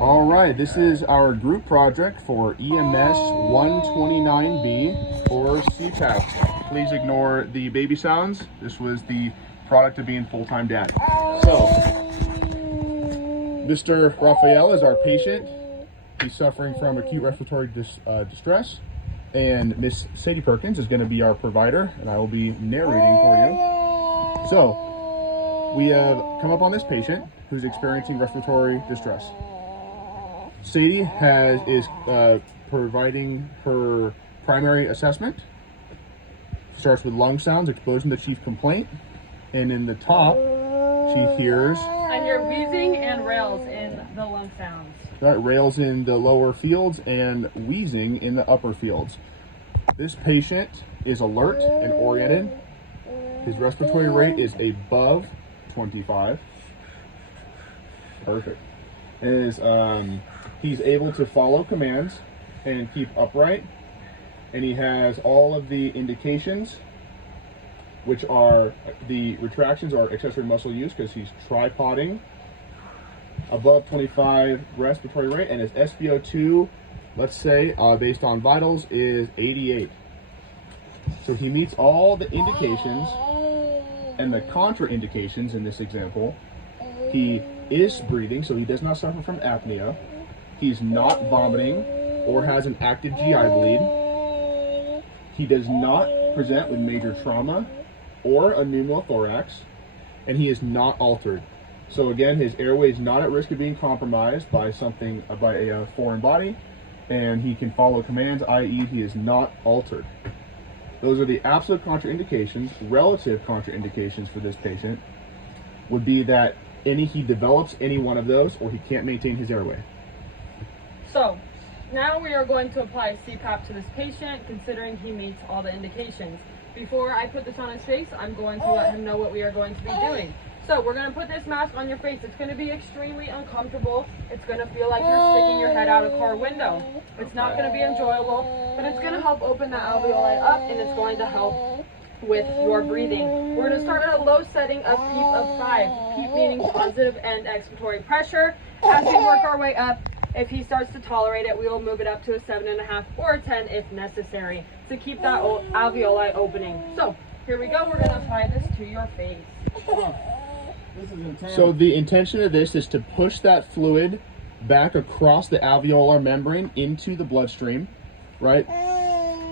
All right, this is our group project for EMS 129B for CPAP. Please ignore the baby sounds. This was the product of being full-time dad. So, Mr. Rafael is our patient. He's suffering from acute respiratory distress. And Miss Sadie Perkins is going to be our provider, and I will be narrating for you. So, we have come up on this patient who's experiencing respiratory distress. Sadie is providing her primary assessment. Starts with lung sounds, exposing the chief complaint. And in the top, she hears... I hear wheezing and rails in the lung sounds. Rails in the lower fields and wheezing in the upper fields. This patient is alert and oriented. His respiratory rate is above 25. Perfect. He's able to follow commands and keep upright, and he has all of the indications, which are the retractions or accessory muscle use because he's tripoding, above 25 respiratory rate, and his SpO2, let's say, based on vitals, is 88. So he meets all the indications and the contraindications in this example. He is breathing, so he does not suffer from apnea. He's not vomiting or has an active GI bleed. He does not present with major trauma or a pneumothorax, and he is not altered. So again, his airway is not at risk of being compromised by a foreign body, and he can follow commands, i.e. he is not altered. Those are the absolute contraindications. Relative contraindications for this patient would be that he develops any one of those, or he can't maintain his airway. So, now we are going to apply CPAP to this patient, considering he meets all the indications. Before I put this on his face, I'm going to let him know what we are going to be doing. So, we're going to put this mask on your face. It's going to be extremely uncomfortable. It's going to feel like you're sticking your head out a car window. It's not going to be enjoyable, but it's going to help open the alveoli up, and it's going to help with your breathing. We're going to start at a low setting of PEEP of 5. PEEP meaning positive end expiratory pressure. As we work our way up, if he starts to tolerate it, we will move it up to a 7.5 or a 10 if necessary to keep that alveoli opening. So here we go. We're going to apply this to your face. This is intense. So the intention of this is to push that fluid back across the alveolar membrane into the bloodstream, right?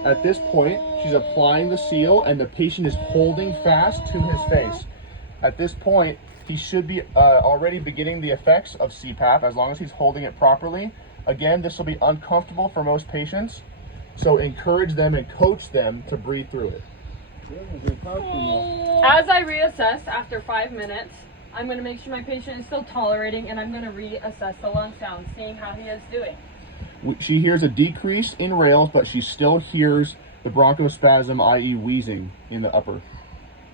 At this point, she's applying the seal and the patient is holding fast to his face. At this point, he should be already beginning the effects of CPAP as long as he's holding it properly. Again, this will be uncomfortable for most patients, so encourage them and coach them to breathe through it. As I reassess after 5 minutes, I'm going to make sure my patient is still tolerating, and I'm going to reassess the lung sound, seeing how he is doing. She hears a decrease in rails, but she still hears the bronchospasm, i.e. wheezing, in the upper.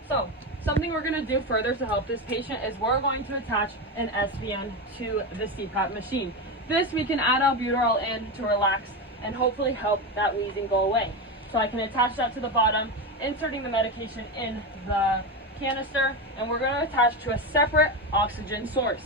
So, something we're going to do further to help this patient is we're going to attach an SVN to the CPAP machine. This we can add albuterol in to relax and hopefully help that wheezing go away. So I can attach that to the bottom, inserting the medication in the canister, and we're going to attach to a separate oxygen source.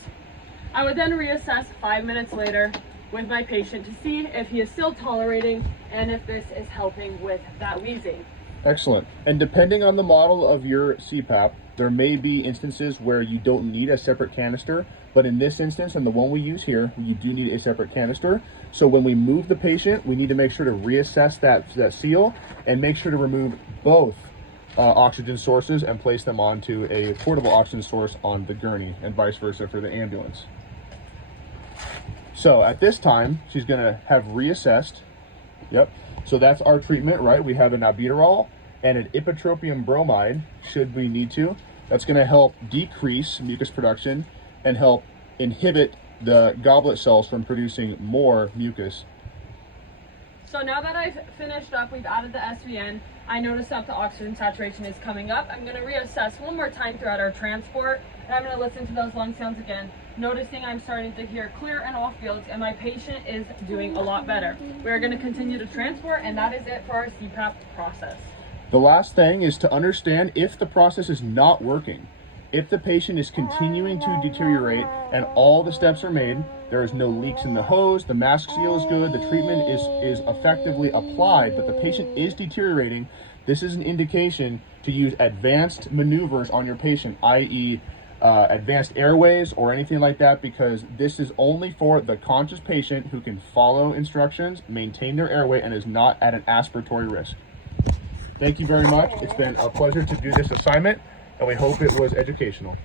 I would then reassess 5 minutes later with my patient to see if he is still tolerating and if this is helping with that wheezing. Excellent. And depending on the model of your CPAP, there may be instances where you don't need a separate canister, but in this instance, and the one we use here, you do need a separate canister. So when we move the patient, we need to make sure to reassess that seal and make sure to remove both oxygen sources and place them onto a portable oxygen source on the gurney, and vice versa for the ambulance. So at this time, she's going to have reassessed. Yep. So that's our treatment, right? We have an albuterol and an ipratropium bromide, should we need to. That's going to help decrease mucus production and help inhibit the goblet cells from producing more mucus. So now that I've finished up, we've added the SVN, I noticed that the oxygen saturation is coming up. I'm going to reassess one more time throughout our transport, and I'm going to listen to those lung sounds again, noticing I'm starting to hear clear in all fields, and my patient is doing a lot better. We're going to continue to transport, and that is it for our CPAP process. The last thing is to understand if the process is not working. If the patient is continuing to deteriorate and all the steps are made, there is no leaks in the hose, the mask seal is good, the treatment is effectively applied, but the patient is deteriorating, this is an indication to use advanced maneuvers on your patient, i.e. Advanced airways or anything like that, because this is only for the conscious patient who can follow instructions, maintain their airway, and is not at an aspiratory risk. Thank you very much. It's been a pleasure to do this assignment, and we hope it was educational.